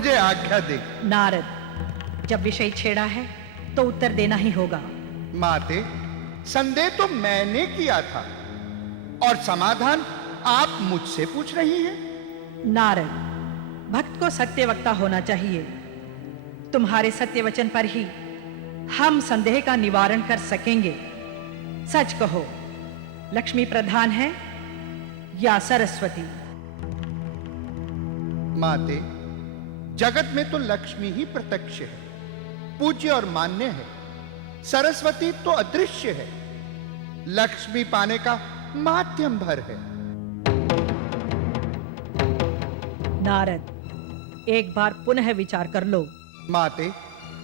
मुझे आज्ञा दे। नारद, जब विषय छेड़ा है तो उत्तर देना ही होगा। माते, संदेह तो मैंने किया था और समाधान आप मुझसे पूछ रही हैं। नारद, भक्त को सत्यवक्ता होना चाहिए। तुम्हारे सत्य वचन पर ही हम संदेह का निवारण कर सकेंगे। सच कहो, लक्ष्मी प्रधान है या सरस्वती? माते, जगत में तो लक्ष्मी ही प्रत्यक्ष है, पूज्य और मान्य है। सरस्वती तो अदृश्य है, लक्ष्मी पाने का माध्यम भर है। नारद, एक बार पुनः विचार कर लो। माते,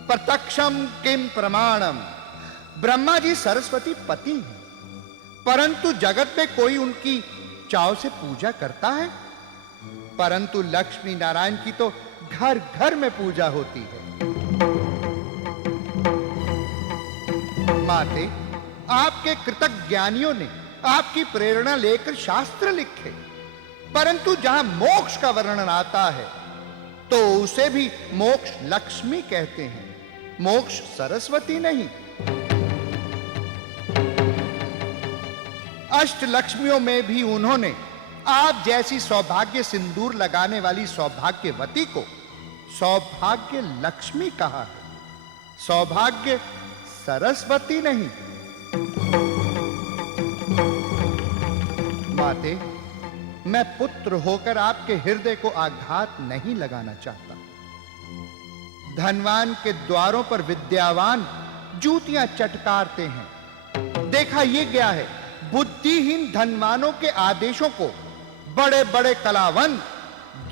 प्रत्यक्षम किम प्रमाणम। ब्रह्मा जी सरस्वती पति हैं, परंतु जगत में कोई उनकी चाव से पूजा करता है? परंतु लक्ष्मी नारायण की तो घर घर में पूजा होती है। माते, आपके कृतज्ञ ज्ञानियों ने आपकी प्रेरणा लेकर शास्त्र लिखे, परंतु जहां मोक्ष का वर्णन आता है तो उसे भी मोक्ष लक्ष्मी कहते हैं, मोक्ष सरस्वती नहीं। अष्ट लक्ष्मियों में भी उन्होंने आप जैसी सौभाग्य सिंदूर लगाने वाली सौभाग्यवती को सौभाग्य लक्ष्मी कहा है, सौभाग्य सरस्वती नहीं। माते, मैं पुत्र होकर आपके हृदय को आघात नहीं लगाना चाहता। धनवान के द्वारों पर विद्यावान जूतियां चटकारते हैं। देखा यह गया है, बुद्धिहीन धनवानों के आदेशों को बड़े बड़े कलावंत,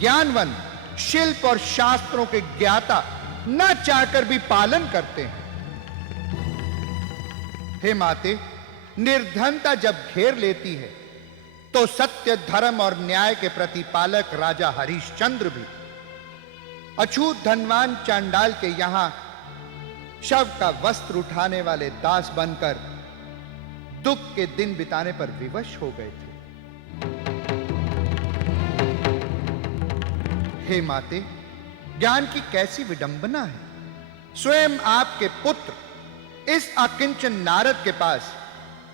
ज्ञानवंत, शिल्प और शास्त्रों के ज्ञाता न चाहकर भी पालन करते हैं। हे माते, निर्धनता जब घेर लेती है तो सत्य, धर्म और न्याय के प्रतिपालक राजा हरिश्चंद्र भी अछूत धनवान चांडाल के यहां शव का वस्त्र उठाने वाले दास बनकर दुख के दिन बिताने पर विवश हो गए थे। हे माते, ज्ञान की कैसी विडंबना है। स्वयं आपके पुत्र इस अकिंचन नारद के पास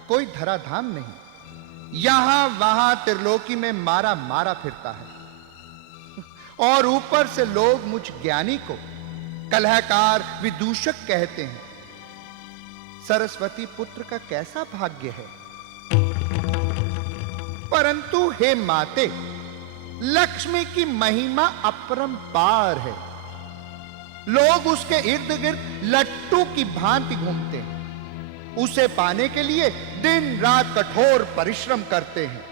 कोई धराधाम नहीं, यहां वहां त्रिलोकी में मारा मारा फिरता है, और ऊपर से लोग मुझ ज्ञानी को कलहकार, विदूषक कहते हैं। सरस्वती पुत्र का कैसा भाग्य है। परंतु हे माते, लक्ष्मी की महिमा अपरंपार है। लोग उसके इर्द गिर्द लट्टू की भांति घूमते हैं, उसे पाने के लिए दिन रात कठोर परिश्रम करते हैं।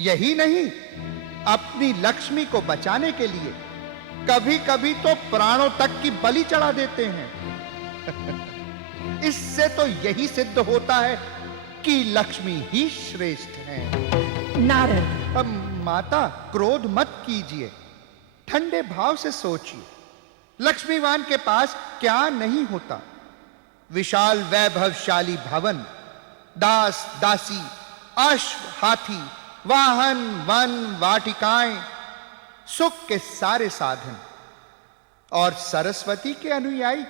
यही नहीं, अपनी लक्ष्मी को बचाने के लिए कभी कभी तो प्राणों तक की बलि चढ़ा देते हैं। इससे तो यही सिद्ध होता है कि लक्ष्मी ही श्रेष्ठ है। नारद, अब माता, क्रोध मत कीजिए, ठंडे भाव से सोचिए। लक्ष्मीवान के पास क्या नहीं होता। विशाल वैभवशाली भवन, दास दासी, अश्व हाथी, वाहन, वन, वाटिकाएं, सुख के सारे साधन। और सरस्वती के अनुयायी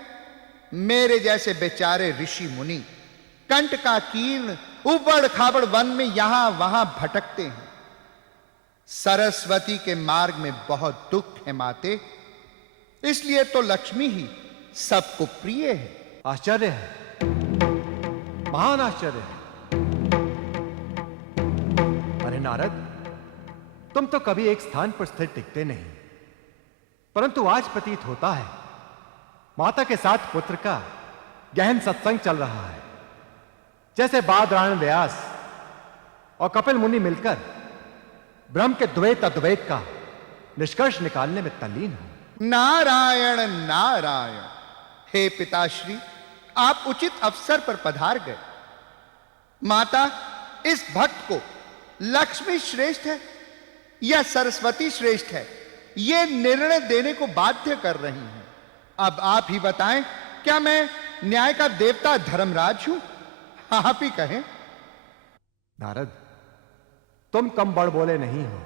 मेरे जैसे बेचारे ऋषि मुनि कंठ का कीर्ण उबड़ खाबड़ वन में यहां वहां भटकते हैं। सरस्वती के मार्ग में बहुत दुख है माते, इसलिए तो लक्ष्मी ही सबको प्रिय है। आश्चर्य है, महान आश्चर्य है। अरे नारद, तुम तो कभी एक स्थान पर स्थिर टिकते नहीं, परंतु आज प्रतीत होता है माता के साथ पुत्र का गहन सत्संग चल रहा है। जैसे बादरायण व्यास और कपिल मुनि मिलकर ब्रह्म के द्वैत अद्वैत का निष्कर्ष निकालने में तल्लीन हो। नारायण नारायण। हे पिताश्री, आप उचित अवसर पर पधार गए। माता, इस भक्त को लक्ष्मी श्रेष्ठ है या सरस्वती श्रेष्ठ है, यह निर्णय देने को बाध्य कर रही हैं। अब आप ही बताएं, क्या मैं न्याय का देवता धर्मराज हूं? आप ही कहें। नारद, तुम कम बड़ बोले नहीं हो,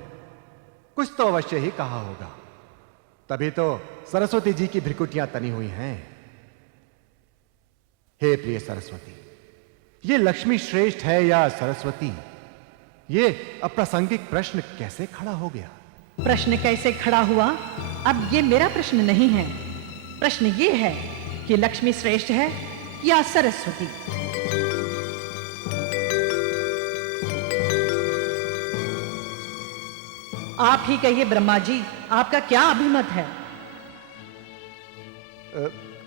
कुछ तो अवश्य ही कहा होगा। तभी तो सरस्वती जी की भ्रिकुटियां तनी हुई हैं। हे प्रिय सरस्वती, ये लक्ष्मी श्रेष्ठ है या सरस्वती, ये अप्रासंगिक प्रश्न कैसे खड़ा हो गया? प्रश्न कैसे खड़ा हुआ, अब ये मेरा प्रश्न नहीं है। प्रश्न ये है कि लक्ष्मी श्रेष्ठ है या सरस्वती। आप ही कहिए ब्रह्मा जी, आपका क्या अभिमत है?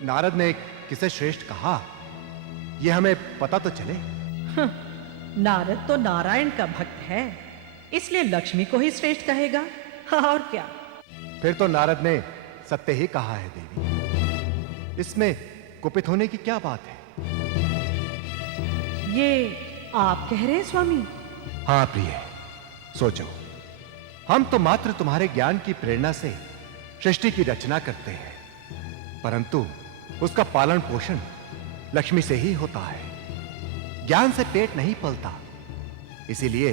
नारद ने किसे श्रेष्ठ कहा, यह हमें पता तो चले। नारद तो नारायण का भक्त है, इसलिए लक्ष्मी को ही श्रेष्ठ कहेगा, और क्या। फिर तो नारद ने सत्य ही कहा है देवी, इसमें कुपित होने की क्या बात है? ये आप कह रहे हैं स्वामी? हाँ प्रिय, सोचो, हम तो मात्र तुम्हारे ज्ञान की प्रेरणा से सृष्टि की रचना करते हैं, परंतु उसका पालन पोषण लक्ष्मी से ही होता है। ज्ञान से पेट नहीं पलता, इसीलिए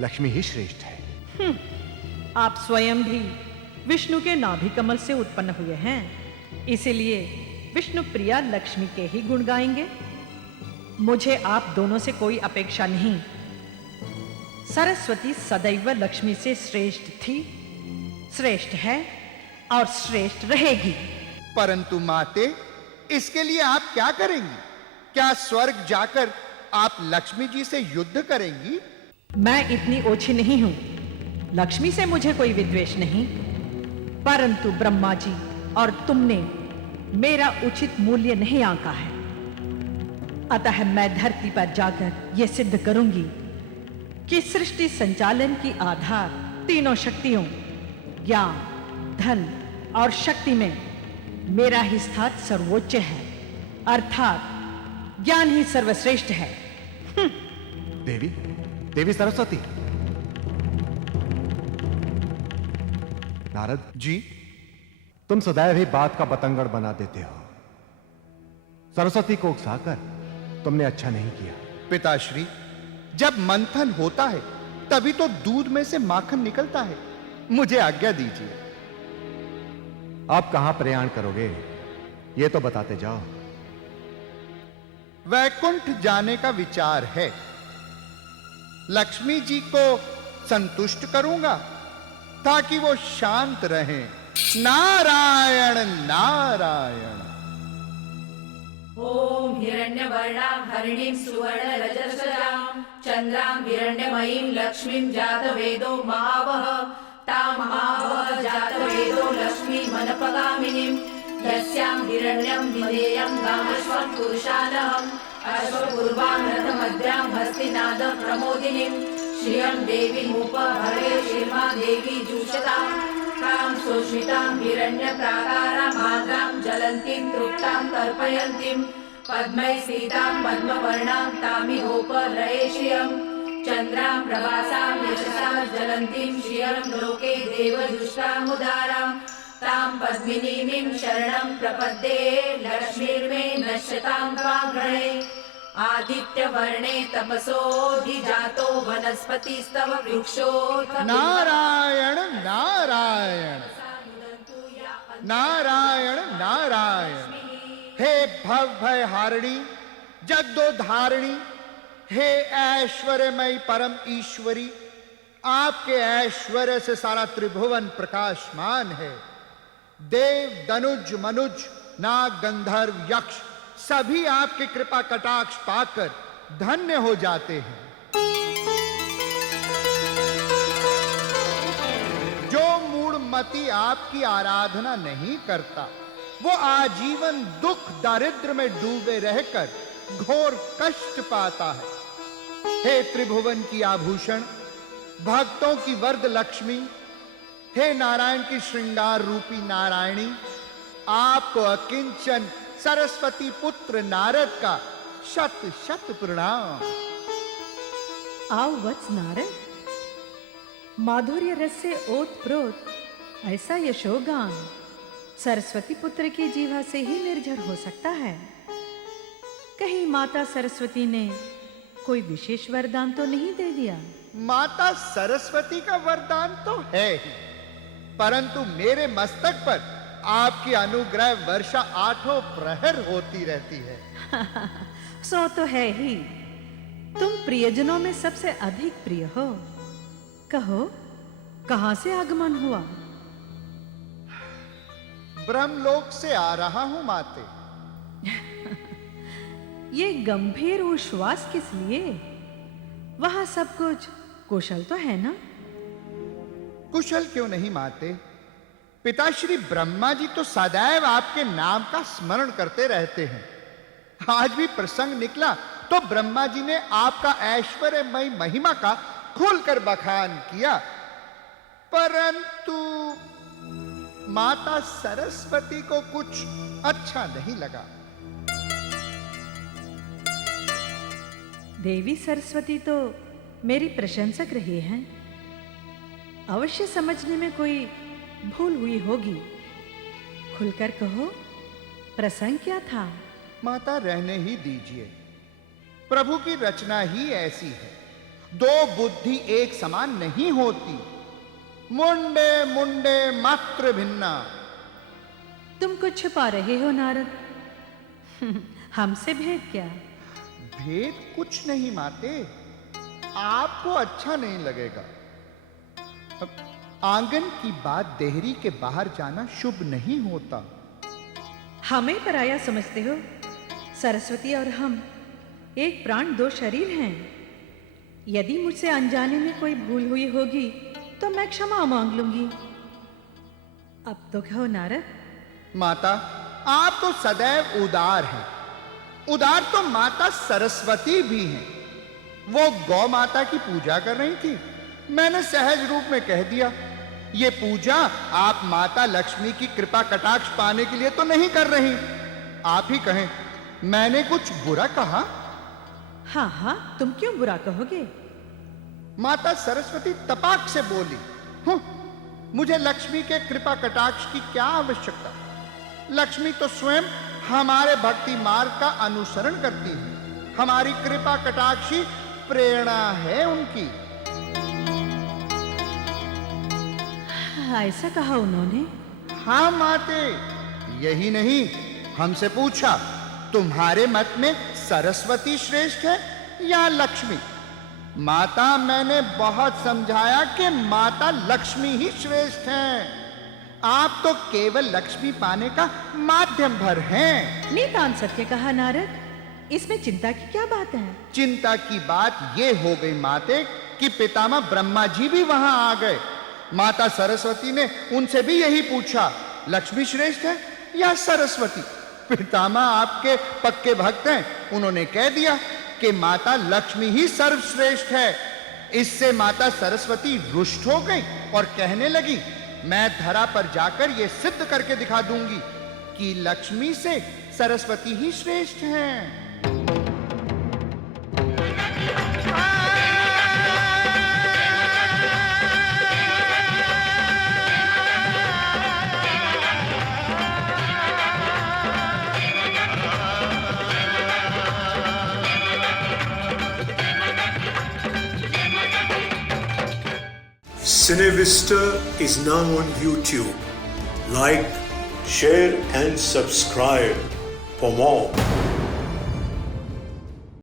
लक्ष्मी ही श्रेष्ठ है। आप स्वयं भी विष्णु के नाभि कमल से उत्पन्न हुए हैं, इसीलिए विष्णु प्रिया लक्ष्मी के ही गुण गाएंगे। मुझे आप दोनों से कोई अपेक्षा नहीं। सरस्वती सदैव लक्ष्मी से श्रेष्ठ थी, श्रेष्ठ है और श्रेष्ठ रहेगी। परंतु माते, इसके लिए आप क्या करेंगी? क्या स्वर्ग जाकर आप लक्ष्मी जी से युद्ध करेंगी? मैं इतनी ओछी नहीं हूं, लक्ष्मी से मुझे कोई विद्वेष नहीं, परंतु ब्रह्मा जी और तुमने मेरा उचित मूल्य नहीं आंका है। अतः मैं धरती पर जाकर यह सिद्ध करूंगी कि सृष्टि संचालन की आधार तीनों शक्तियों ज्ञान, धन और शक्ति में मेरा ही स्थान सर्वोच्च है, अर्थात ज्ञान ही सर्वश्रेष्ठ है। देवी, देवी सरस्वती। नारद जी, तुम सदैव ही बात का बतंगड़ बना देते हो। सरस्वती को उकसाकर तुमने अच्छा नहीं किया। पिताश्री, जब मंथन होता है तभी तो दूध में से माखन निकलता है। मुझे आज्ञा दीजिए। आप कहां प्रयाण करोगे, यह तो बताते जाओ। वैकुंठ जाने का विचार है। लक्ष्मी जी को संतुष्ट करूंगा ताकि वो शांत रहें। नारायण नारायण। ओम हिरण्यवर्णां हरिणीं सुवर्णरजस्वलां चंद्रां हिरण्यमयीं लक्ष्मीं जातवेदो महावः तां महावः जातवेदो लक्ष्मीमनपगामिनीं यस्यां हिरण्यं विधेयं गामश्वं पुरुषानहम् अश्वपूर्वां रथमद्यां हस्तिनाद प्रमोदिनीं श्रियं देवीमुपहरे शिर्मा देवी जुषतां तां सुष्मितां हिरण्यप्राकारां माद्रां ज्वलन्तीं तृप्तां तर्पयन्तीं पद्मै सीतां पद्मवर्णां तामिहोपलये श्रियं चन्द्रां प्रभासां यशसां ज्वलन्तीं श्रियं लोके देवजुष्टामुदारां तां पद्मिनीं शरणं प्रपद्ये लक्ष्मीर्मे नश्यतां त्वाग्रणे आदित्यवर्णे तपसोऽधिजातो वनस्पतिस्तव वृक्षोऽथ नारायण नारायण नारायण नारायण। हे भवभय हारिणी, जगदोद्धारिणी, हे ऐश्वर्यमयी परम ईश्वरी, आपके ऐश्वर्य से सारा त्रिभुवन प्रकाशमान है। देव, दनुज, मनुज, नाग, गंधर्व, यक्ष सभी आपकी कृपा कटाक्ष पाकर धन्य हो जाते हैं। जो मूढ़मति आपकी आराधना नहीं करता, वो आजीवन दुख दारिद्र में डूबे रहकर घोर कष्ट पाता है। हे त्रिभुवन की आभूषण, भक्तों की वरद लक्ष्मी, हे नारायण की श्रृंगार रूपी नारायणी, आपको अकिंचन सरस्वती पुत्र नारद का शत शत प्रणाम। आओ वत्स नारद, माधुर्य रस से ओत प्रोत ऐसा यशोगान सरस्वती पुत्र की जीवा से ही निर्झर हो सकता है। कहीं माता सरस्वती ने कोई विशेष वरदान तो नहीं दे दिया? माता सरस्वती का वरदान तो है ही, परंतु मेरे मस्तक पर आपकी अनुग्रह वर्षा 8 प्रहर होती रहती है। सो तो है ही। तुम प्रियजनों में सबसे अधिक प्रिय हो। कहो, कहां से आगमन हुआ? ब्रह्मलोक से आ रहा हूं माते। ये गंभीर उच्छ्वास किस लिए? वहां सब कुछ कुशल तो है ना? कुशल क्यों नहीं माते? पिताश्री ब्रह्मा जी तो सदैव आपके नाम का स्मरण करते रहते हैं। आज भी प्रसंग निकला तो ब्रह्मा जी ने आपका ऐश्वर्यमय महिमा का खुलकर बखान किया, परंतु माता सरस्वती को कुछ अच्छा नहीं लगा। देवी सरस्वती तो मेरी प्रशंसक रही हैं। अवश्य समझने में कोई भूल हुई होगी। खुलकर कहो, प्रसंग क्या था? माता रहने ही दीजिए। प्रभु की रचना ही ऐसी है, दो बुद्धि एक समान नहीं होती। मुंडे मुंडे मात्र भिन्ना। तुम कुछ छुपा रहे हो नारद। हमसे भेद क्या? भेद कुछ नहीं माते, आपको अच्छा नहीं लगेगा। अब आंगन की बात देहरी के बाहर जाना शुभ नहीं होता। हमें पराया समझते हो? सरस्वती और हम एक प्राण दो शरीर हैं। यदि मुझसे अनजाने में कोई भूल हुई होगी तो मैं क्षमा मांग लूंगी। अब तो कहो नारद। माता, आप तो सदैव उदार हैं। उदार तो माता सरस्वती भी हैं। वो गौ माता की पूजा कर रही थी। मैंने सहज रूप में कह दिया, ये पूजा आप माता लक्ष्मी की कृपा कटाक्ष पाने के लिए तो नहीं कर रही। आप ही कहें, मैंने कुछ बुरा कहा? हाँ हाँ, तुम क्यों बुरा कहोगे? माता सरस्वती तपाक से बोली, मुझे लक्ष्मी के कृपा कटाक्ष की क्या आवश्यकता? लक्ष्मी तो स्वयं हमारे भक्ति मार्ग का अनुसरण करती है। हमारी कृपा कटाक्षी प्रेरणा है उनकी। ऐसा कहा उन्होंने? हाँ माते, यही नहीं, हमसे पूछा, तुम्हारे मत में सरस्वती श्रेष्ठ है या लक्ष्मी? माता, मैंने बहुत समझाया कि माता लक्ष्मी ही श्रेष्ठ हैं। आप तो केवल लक्ष्मी पाने का माध्यम भर हैं। नितांत सत्य कहा नारद। इसमें चिंता की क्या बात है? चिंता की बात यह हो गई माते कि पितामह ब्रह्मा जी भी वहां आ गए। माता सरस्वती ने उनसे भी यही पूछा, लक्ष्मी श्रेष्ठ है या सरस्वती? पितामह आपके पक्के भक्त हैं। उन्होंने कह दिया कि माता लक्ष्मी ही सर्वश्रेष्ठ है। इससे माता सरस्वती रुष्ट हो गई और कहने लगी, मैं धरा पर जाकर यह सिद्ध करके दिखा दूंगी कि लक्ष्मी से सरस्वती ही श्रेष्ठ हैं। Cinevista is now on YouTube. Like, share and subscribe for more.